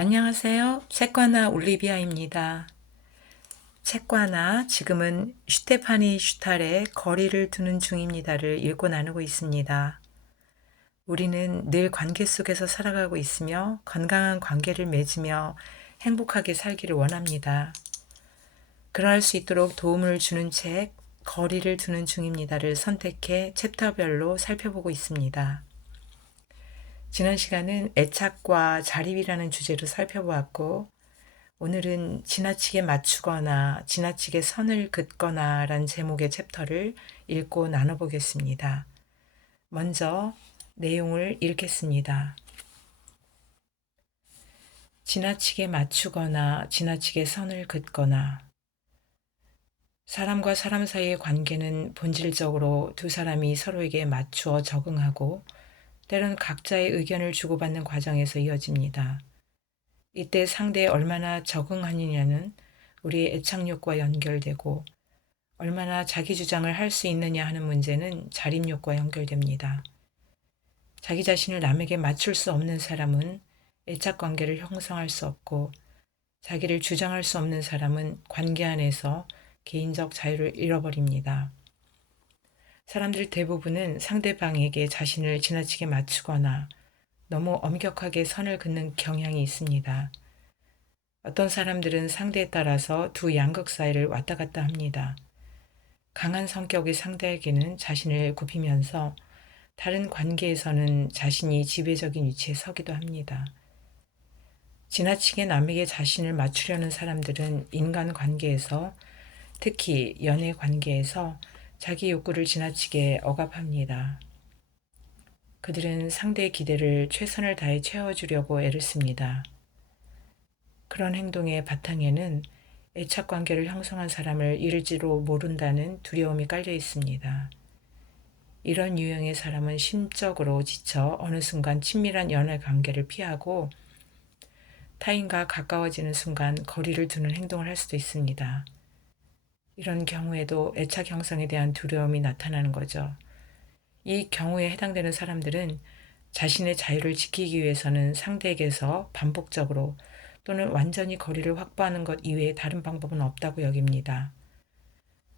안녕하세요. 책과나 올리비아입니다. 책과나 지금은 슈테파니 슈탈의 거리를 두는 중입니다를 읽고 나누고 있습니다. 우리는 늘 관계 속에서 살아가고 있으며 건강한 관계를 맺으며 행복하게 살기를 원합니다. 그러할 수 있도록 도움을 주는 책, 거리를 두는 중입니다를 선택해 챕터별로 살펴보고 있습니다. 지난 시간은 애착과 자립이라는 주제로 살펴보았고, 오늘은 지나치게 맞추거나 지나치게 선을 긋거나 라는 제목의 챕터를 읽고 나눠보겠습니다. 먼저 내용을 읽겠습니다. 지나치게 맞추거나 지나치게 선을 긋거나. 사람과 사람 사이의 관계는 본질적으로 두 사람이 서로에게 맞추어 적응하고 때론 각자의 의견을 주고받는 과정에서 이어집니다. 이때 상대에 얼마나 적응하느냐는 우리의 애착욕과 연결되고 얼마나 자기 주장을 할 수 있느냐 하는 문제는 자립욕과 연결됩니다. 자기 자신을 남에게 맞출 수 없는 사람은 애착관계를 형성할 수 없고 자기를 주장할 수 없는 사람은 관계 안에서 개인적 자유를 잃어버립니다. 사람들 대부분은 상대방에게 자신을 지나치게 맞추거나 너무 엄격하게 선을 긋는 경향이 있습니다. 어떤 사람들은 상대에 따라서 두 양극 사이를 왔다 갔다 합니다. 강한 성격의 상대에게는 자신을 굽히면서 다른 관계에서는 자신이 지배적인 위치에 서기도 합니다. 지나치게 남에게 자신을 맞추려는 사람들은 인간 관계에서, 특히 연애 관계에서 자기 욕구를 지나치게 억압합니다. 그들은 상대의 기대를 최선을 다해 채워주려고 애를 씁니다. 그런 행동의 바탕에는 애착관계를 형성한 사람을 잃을지도 모른다는 두려움이 깔려 있습니다. 이런 유형의 사람은 심적으로 지쳐 어느 순간 친밀한 연애 관계를 피하고 타인과 가까워지는 순간 거리를 두는 행동을 할 수도 있습니다. 이런 경우에도 애착 형성에 대한 두려움이 나타나는 거죠. 이 경우에 해당되는 사람들은 자신의 자유를 지키기 위해서는 상대에게서 반복적으로 또는 완전히 거리를 확보하는 것 이외에 다른 방법은 없다고 여깁니다.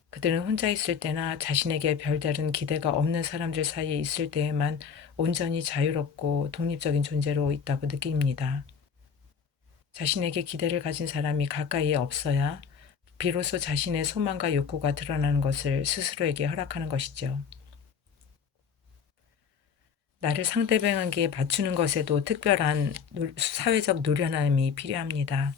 그들은 혼자 있을 때나 자신에게 별다른 기대가 없는 사람들 사이에 있을 때에만 온전히 자유롭고 독립적인 존재로 있다고 느낍니다. 자신에게 기대를 가진 사람이 가까이에 없어야 비로소 자신의 소망과 욕구가 드러나는 것을 스스로에게 허락하는 것이죠. 나를 상대방에게 맞추는 것에도 특별한 사회적 노련함이 필요합니다.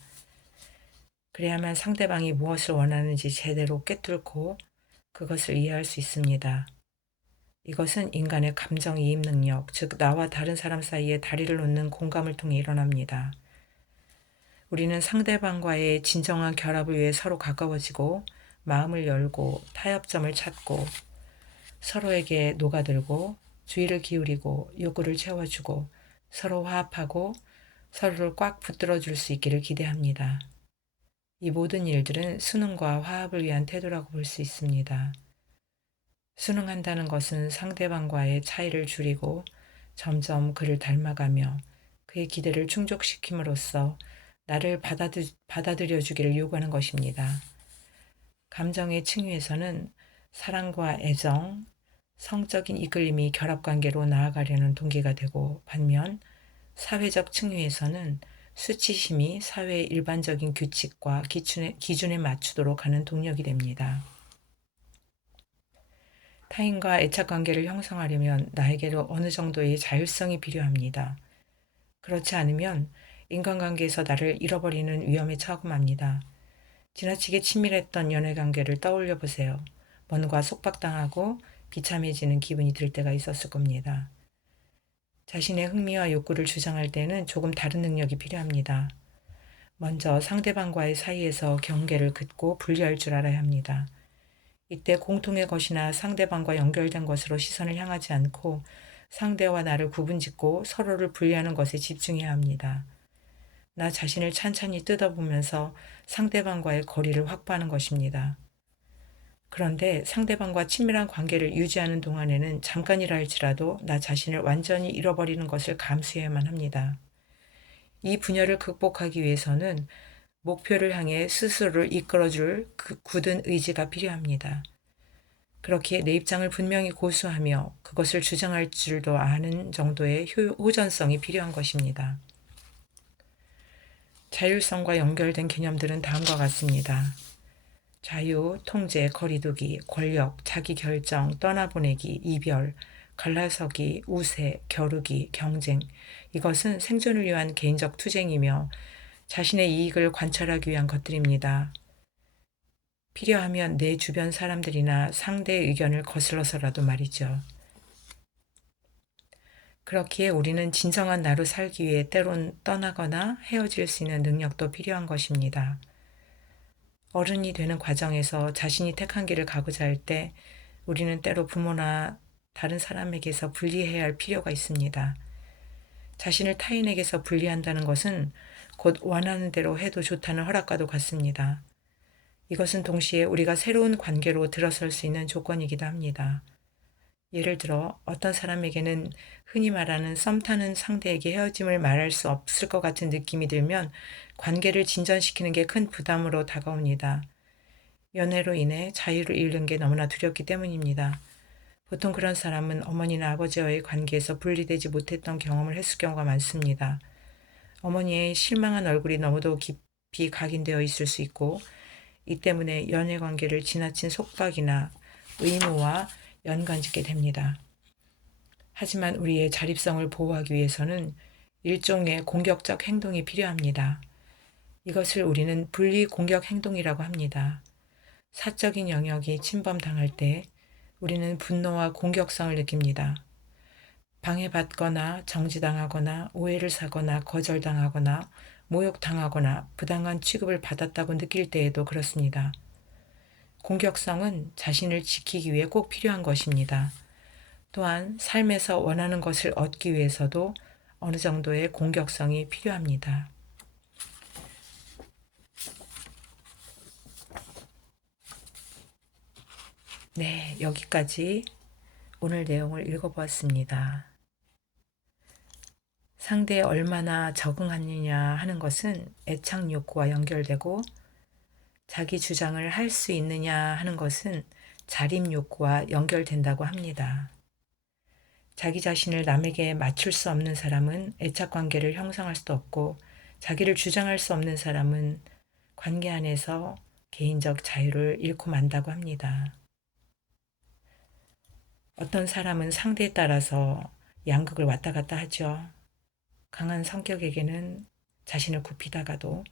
그래야만 상대방이 무엇을 원하는지 제대로 꿰뚫고 그것을 이해할 수 있습니다. 이것은 인간의 감정이입 능력, 즉 나와 다른 사람 사이에 다리를 놓는 공감을 통해 일어납니다. 우리는 상대방과의 진정한 결합을 위해 서로 가까워지고 마음을 열고 타협점을 찾고 서로에게 녹아들고 주의를 기울이고 욕구를 채워주고 서로 화합하고 서로를 꽉 붙들어 줄 수 있기를 기대합니다. 이 모든 일들은 순응과 화합을 위한 태도라고 볼 수 있습니다. 순응한다는 것은 상대방과의 차이를 줄이고 점점 그를 닮아가며 그의 기대를 충족시킴으로써 나를 받아들여 주기를 요구하는 것입니다. 감정의 층위에서는 사랑과 애정, 성적인 이끌림이 결합관계로 나아가려는 동기가 되고 반면 사회적 층위에서는 수치심이 사회의 일반적인 규칙과 기준에 맞추도록 하는 동력이 됩니다. 타인과 애착관계를 형성하려면 나에게도 어느 정도의 자율성이 필요합니다. 그렇지 않으면 인간관계에서 나를 잃어버리는 위험에 처하고 맙니다. 지나치게 친밀했던 연애관계를 떠올려 보세요. 뭔가 속박당하고 비참해지는 기분이 들 때가 있었을 겁니다. 자신의 흥미와 욕구를 주장할 때는 조금 다른 능력이 필요합니다. 먼저 상대방과의 사이에서 경계를 긋고 분리할 줄 알아야 합니다. 이때 공통의 것이나 상대방과 연결된 것으로 시선을 향하지 않고 상대와 나를 구분짓고 서로를 분리하는 것에 집중해야 합니다. 나 자신을 찬찬히 뜯어보면서 상대방과의 거리를 확보하는 것입니다. 그런데 상대방과 친밀한 관계를 유지하는 동안에는 잠깐이라 할지라도 나 자신을 완전히 잃어버리는 것을 감수해야만 합니다. 이 분열을 극복하기 위해서는 목표를 향해 스스로를 이끌어줄 그 굳은 의지가 필요합니다. 그렇게 내 입장을 분명히 고수하며 그것을 주장할 줄도 아는 정도의 호전성이 필요한 것입니다. 자율성과 연결된 개념들은 다음과 같습니다. 자유, 통제, 거리두기, 권력, 자기결정, 떠나보내기, 이별, 갈라서기, 우세, 겨루기, 경쟁. 이것은 생존을 위한 개인적 투쟁이며 자신의 이익을 관철하기 위한 것들입니다. 필요하면 내 주변 사람들이나 상대의 의견을 거슬러서라도 말이죠. 그렇기에 우리는 진정한 나로 살기 위해 때론 떠나거나 헤어질 수 있는 능력도 필요한 것입니다. 어른이 되는 과정에서 자신이 택한 길을 가고자 할 때 우리는 때로 부모나 다른 사람에게서 분리해야 할 필요가 있습니다. 자신을 타인에게서 분리한다는 것은 곧 원하는 대로 해도 좋다는 허락과도 같습니다. 이것은 동시에 우리가 새로운 관계로 들어설 수 있는 조건이기도 합니다. 예를 들어 어떤 사람에게는 흔히 말하는 썸 타는 상대에게 헤어짐을 말할 수 없을 것 같은 느낌이 들면 관계를 진전시키는 게 큰 부담으로 다가옵니다. 연애로 인해 자유를 잃는 게 너무나 두렵기 때문입니다. 보통 그런 사람은 어머니나 아버지와의 관계에서 분리되지 못했던 경험을 했을 경우가 많습니다. 어머니의 실망한 얼굴이 너무도 깊이 각인되어 있을 수 있고 이 때문에 연애 관계를 지나친 속박이나 의무와 연관짓게 됩니다. 하지만 우리의 자립성을 보호하기 위해서는 일종의 공격적 행동이 필요합니다. 이것을 우리는 분리 공격 행동이라고 합니다. 사적인 영역이 침범당할 때 우리는 분노와 공격성을 느낍니다. 방해받거나 정지당하거나 오해를 사거나 거절당하거나 모욕당하거나 부당한 취급을 받았다고 느낄 때에도 그렇습니다. 공격성은 자신을 지키기 위해 꼭 필요한 것입니다. 또한 삶에서 원하는 것을 얻기 위해서도 어느 정도의 공격성이 필요합니다. 네, 여기까지 오늘 내용을 읽어보았습니다. 상대에 얼마나 적응하느냐 하는 것은 애착 욕구와 연결되고 자기 주장을 할 수 있느냐 하는 것은 자립 욕구와 연결된다고 합니다. 자기 자신을 남에게 맞출 수 없는 사람은 애착 관계를 형성할 수도 없고 자기를 주장할 수 없는 사람은 관계 안에서 개인적 자유를 잃고 만다고 합니다. 어떤 사람은 상대에 따라서 양극을 왔다 갔다 하죠. 강한 성격에게는 자신을 굽히다가도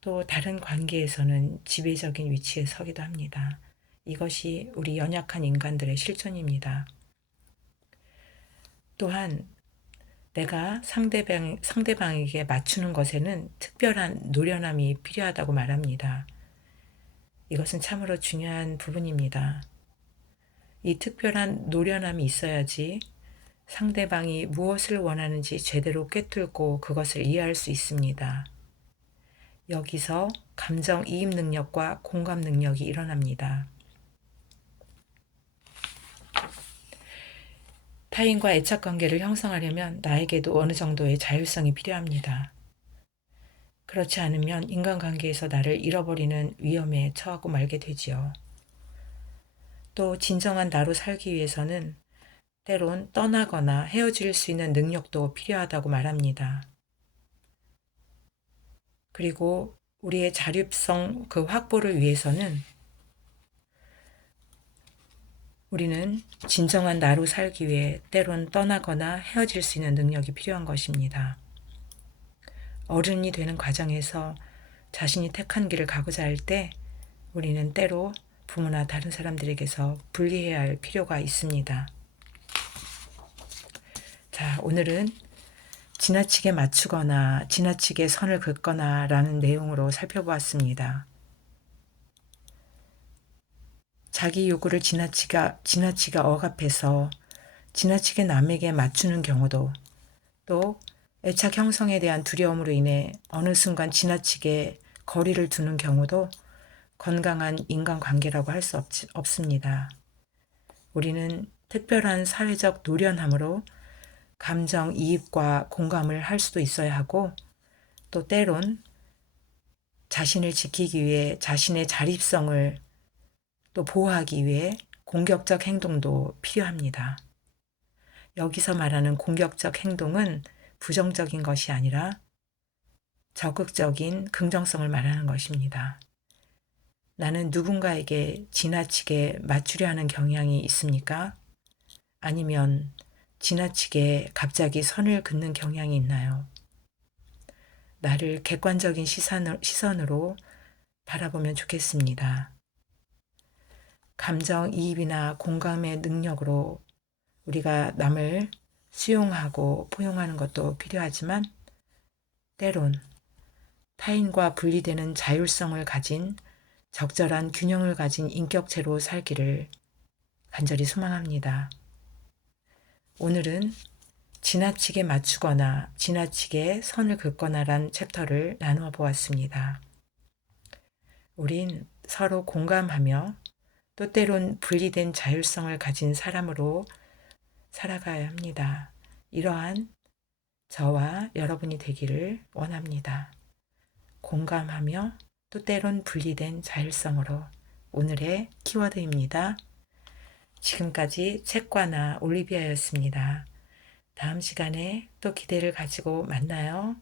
또 다른 관계에서는 지배적인 위치에 서기도 합니다. 이것이 우리 연약한 인간들의 실존입니다. 또한 내가 상대방에게 맞추는 것에는 특별한 노련함이 필요하다고 말합니다. 이것은 참으로 중요한 부분입니다. 이 특별한 노련함이 있어야지 상대방이 무엇을 원하는지 제대로 꿰뚫고 그것을 이해할 수 있습니다. 여기서 감정이입 능력과 공감 능력이 일어납니다. 타인과 애착관계를 형성하려면 나에게도 어느 정도의 자율성이 필요합니다. 그렇지 않으면 인간관계에서 나를 잃어버리는 위험에 처하고 말게 되지요. 또 진정한 나로 살기 위해서는 때론 떠나거나 헤어질 수 있는 능력도 필요하다고 말합니다. 그리고 우리의 자립성 그 확보를 위해서는 우리는 진정한 나로 살기 위해 때론 떠나거나 헤어질 수 있는 능력이 필요한 것입니다. 어른이 되는 과정에서 자신이 택한 길을 가고자 할 때 우리는 때로 부모나 다른 사람들에게서 분리해야 할 필요가 있습니다. 자, 오늘은 지나치게 맞추거나 지나치게 선을 긋거나 라는 내용으로 살펴보았습니다. 자기 요구를 지나치게 억압해서 지나치게 남에게 맞추는 경우도 또 애착 형성에 대한 두려움으로 인해 어느 순간 지나치게 거리를 두는 경우도 건강한 인간관계라고 할 수 없습니다. 우리는 특별한 사회적 노련함으로 감정이입과 공감을 할 수도 있어야 하고 또 때론 자신을 지키기 위해 자신의 자립성을 또 보호하기 위해 공격적 행동도 필요합니다. 여기서 말하는 공격적 행동은 부정적인 것이 아니라 적극적인 긍정성을 말하는 것입니다. 나는 누군가에게 지나치게 맞추려 하는 경향이 있습니까? 아니면 지나치게 갑자기 선을 긋는 경향이 있나요? 나를 객관적인 시선으로 바라보면 좋겠습니다. 감정이입이나 공감의 능력으로 우리가 남을 수용하고 포용하는 것도 필요하지만 때론 타인과 분리되는 자율성을 가진 적절한 균형을 가진 인격체로 살기를 간절히 소망합니다. 오늘은 지나치게 맞추거나 지나치게 선을 긋거나란 챕터를 나누어 보았습니다. 우린 서로 공감하며 또 때론 분리된 자율성을 가진 사람으로 살아가야 합니다. 이러한 저와 여러분이 되기를 원합니다. 공감하며 또 때론 분리된 자율성으로. 오늘의 키워드입니다. 지금까지 책과나 올리비아였습니다. 다음 시간에 또 기대를 가지고 만나요.